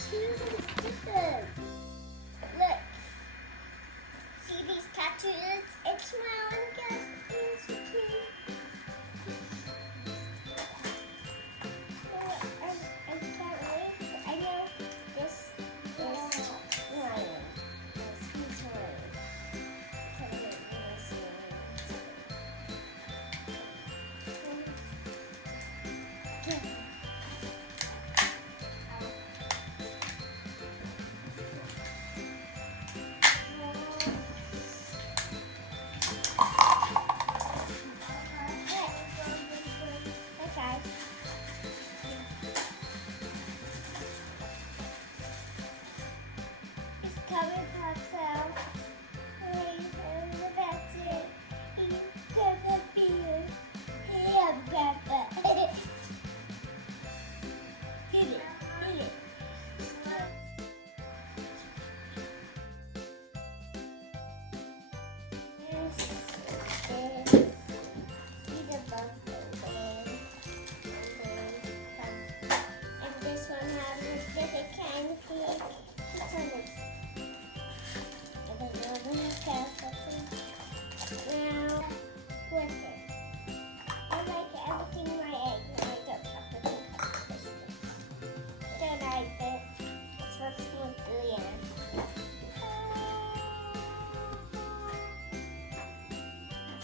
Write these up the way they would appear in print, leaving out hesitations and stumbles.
tattoos and stickers. Look. See these tattoos? It's my own guess. I can't wait. I know this is mine. This is mine. Can you see? Cover pops out. Hey, that's it. You gonna be here. Yeah, Grandpa. Hit it. Hit it. This is the buffalo. And this one has a different kind of pig. This one is now with it. I like everything my egg. I don't have to do this. Don't like it. This one's more gooey.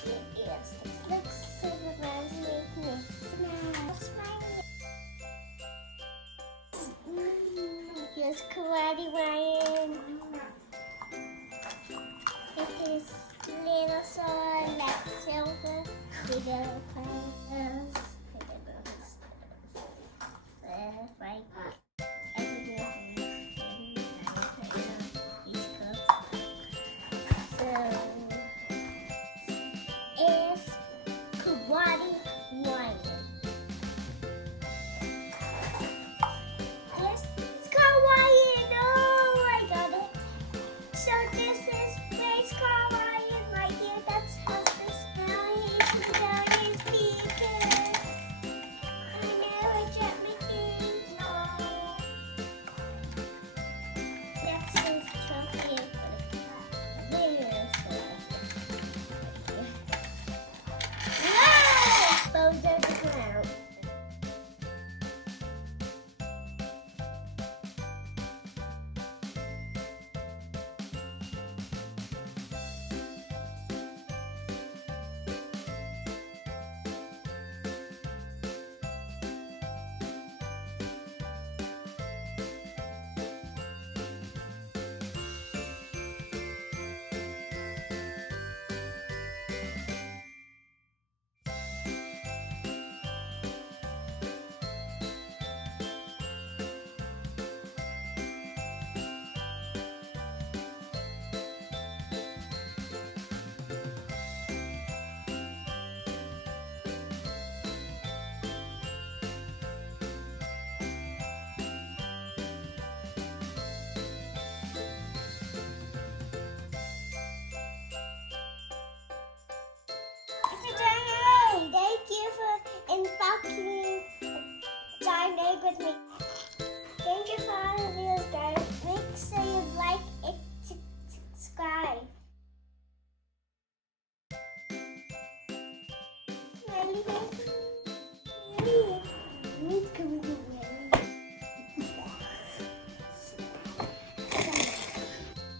It looks so romantic. Here's Karate Ryan. It is little sword like silver, little pearls, right. So is Karate Ryan. Yes, it's Hawaiian. Oh, I got it. So this is Race Hawaiian right here. That's how this now he's down his beacon. I know it dropped me things. No. That's his trophy. Whoa! Bozo the Clown. It's a giant egg. Thank you for unboxing a giant egg with me. Thank you for all of you guys. Make sure you like it to subscribe. Smiley face.